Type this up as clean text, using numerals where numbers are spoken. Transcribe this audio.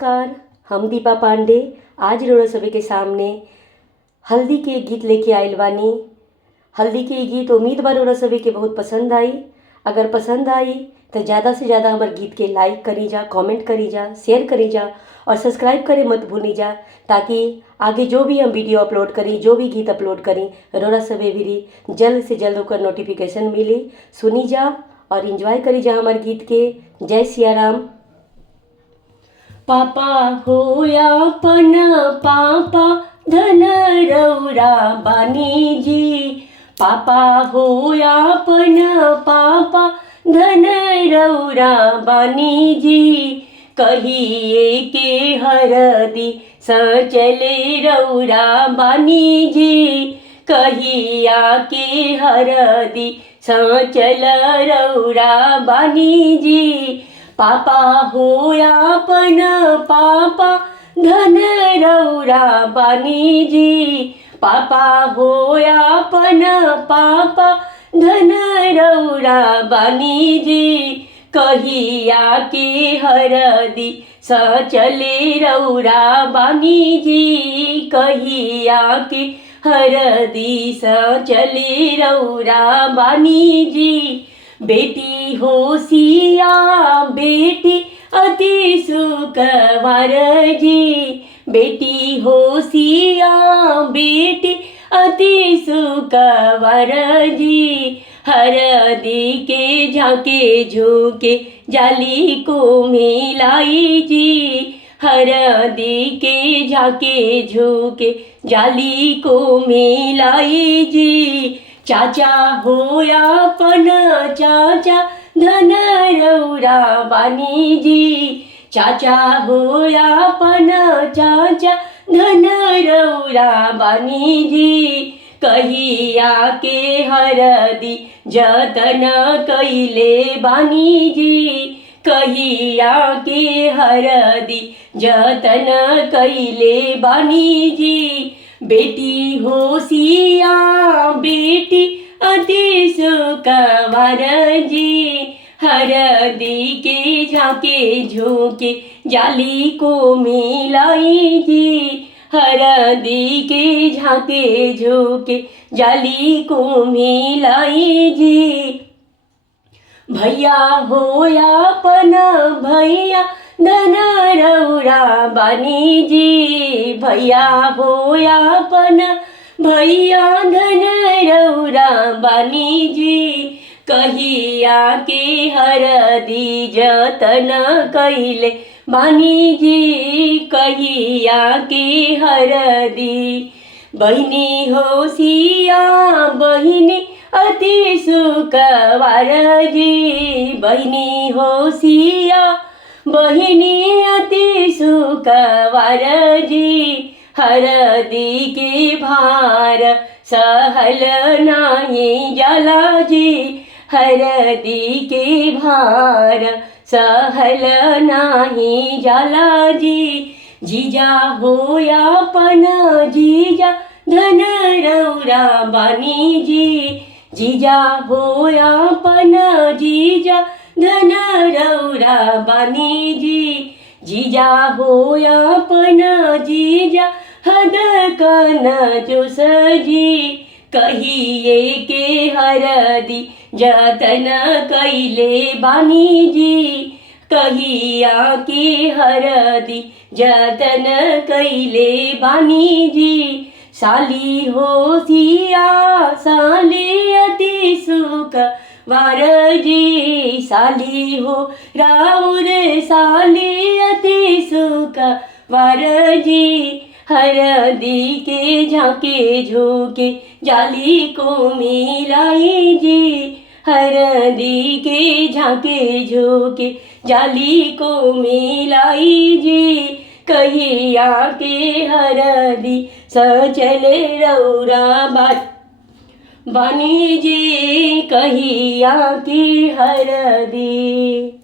नमस्कार, हम दीपा पांडे आज रोड़ा सभी के सामने हल्दी के गीत लेके आइल बानी। हल्दी के गीत उम्मीद बा रोड़ा सभी के बहुत पसंद आई। अगर पसंद आई तो ज़्यादा से ज़्यादा हमारे गीत के लाइक करी जा, कमेंट करी जा, शेयर करी जा और सब्सक्राइब करे मत भूली जा, ताकि आगे जो भी हम वीडियो अपलोड करी, जो भी गीत अपलोड करी, रोड़ा सभी भी जल्द से जल्द होकर नोटिफिकेशन मिली। सुनी जा और इंजॉय करी जा हमारे गीत के। जय सिया राम। पापा होयापन पापा धन रौरा बानी जी, पापा होयापन पापा धन रौरा बानी जी, कहिए के हरदी सचले रौरा बानी जी, कहिया के हरदी सचल रौरा बानी जी, पापा होयापन पापा धन रौरा बानी जी, पापा होयापन पापा धन रौरा बानी जी, कहिया के हरदी सचले रौरा बानी जी, कहिया के हरदी सचले रौरा बानी जी, बेटी होशिया बेटी अति सुखवार जी, बेटी होशिया बेटी अति सुखवार जी, हरदी के झाके झोंके जाली को मिलाई जी, हरदी के झाके झोंके जाली को मिलाई जी, चाचा होयापन चाचा धन रौरा बानी जी, चाचा होयापन चाचा धन रौरा बानी जी, कहिया के हरदी जतन कैले बानी जी, कहिया के हरदी जतन कैले बानी जी, बेटी होशिया बेटी अति सुखवार जी, हरदी के झाके झोंके जाली को मिलाई जी, हरदी के झाके झोंके जाली को मिलाई जी, भैया होयापन भैया धन रौरा बानी जी, भैया होयापन भैया धन रौरा बानी जी, कहिया के हरदी जतन कैले बानी जी, कहिया के हरदी, बहिनी होशिया बहिनी अति सुखवार जी, बहिनी होशिया बहिनी अति सुखवार जी, हरदी के भार सहल नाही जाला जी, हरदी के भार सहल नाही जाला जी, जीजा होयापन जीजा धन रौरा बानी जी, जीजा होयापन जीजा धन रौरा बानी जी, जीजा होयापन जीजा हद कन जोस जी, कहिए के हरदी जतन कैले बानी जी, कहिया के हरदी जतन कैले बानी जी, साली होशिया साली अति सुखवार जी, साली हो राउर साली अति सुखवार जी, हरदी के झाके झोंके जाली को मिलाई जी, हरदी के झाके झोंके जाली को मिलाई जी, कहिया के हरदी सचले रौरा बानी जी, कहिया की हरदी।